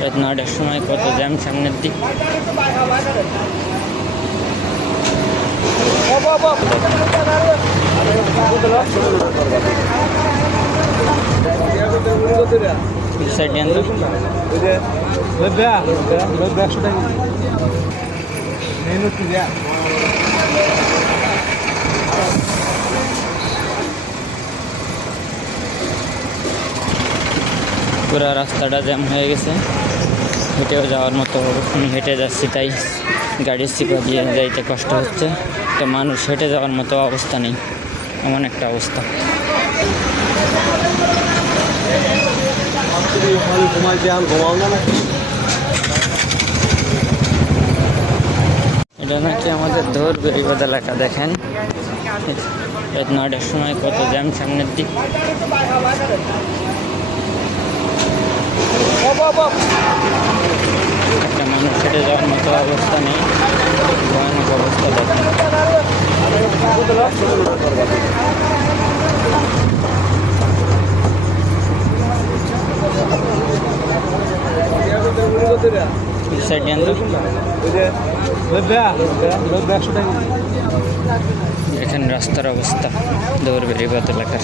রাত 9টার সময় কত জ্যাম সামনের দিক। পুরা রাস্তাটা জ্যাম হয়ে গেছে, হেঁটেও যাওয়ার মতো। আমি হেঁটে যাচ্ছি, তাই গাড়ির চিপা দিয়ে যাইতে কষ্ট হচ্ছে। তো মানুষ হেঁটে যাওয়ার মতো অবস্থা নেই, এমন একটা অবস্থা। এটা নাকি আমাদের ধর বেরিবাদ এলাকা। দেখেন রাত 9টার সময় কত জ্যাম সামনের দিক। একটা মানুষ হেঁটে যাওয়ার মতো অবস্থা নেই, ভয়ানক অবস্থা। দেখেন দেখেন রাস্তার অবস্থা দৌড় বেরিবাদ এলাকার।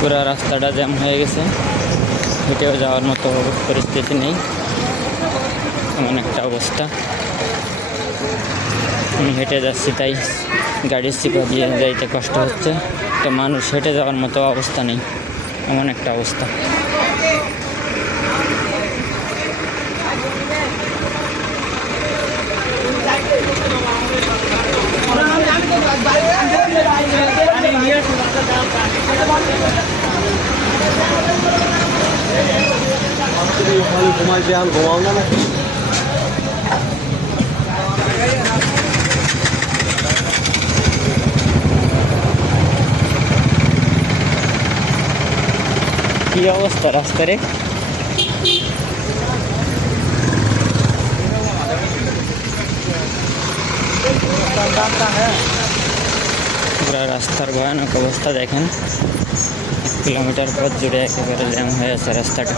পুরা রাস্তাটা জ্যাম হয়ে গেছে, হেঁটেও যাওয়ার মতো পরিস্থিতি নেই, এমন একটা অবস্থা। আমি হেঁটে যাচ্ছি, তাই গাড়ির চিপা দিয়ে যাইতে কষ্ট হচ্ছে। তো মানুষ হেঁটে যাওয়ার মতো অবস্থা নেই, এমন একটা অবস্থা। কি অবস্থা রাস্তারে? পুরা রাস্তার ভয়ানক অবস্থা। দেখেন 1 কিলোমিটার পথ জুড়ে একেবারে জ্যাম হয়ে আছে রাস্তাটা।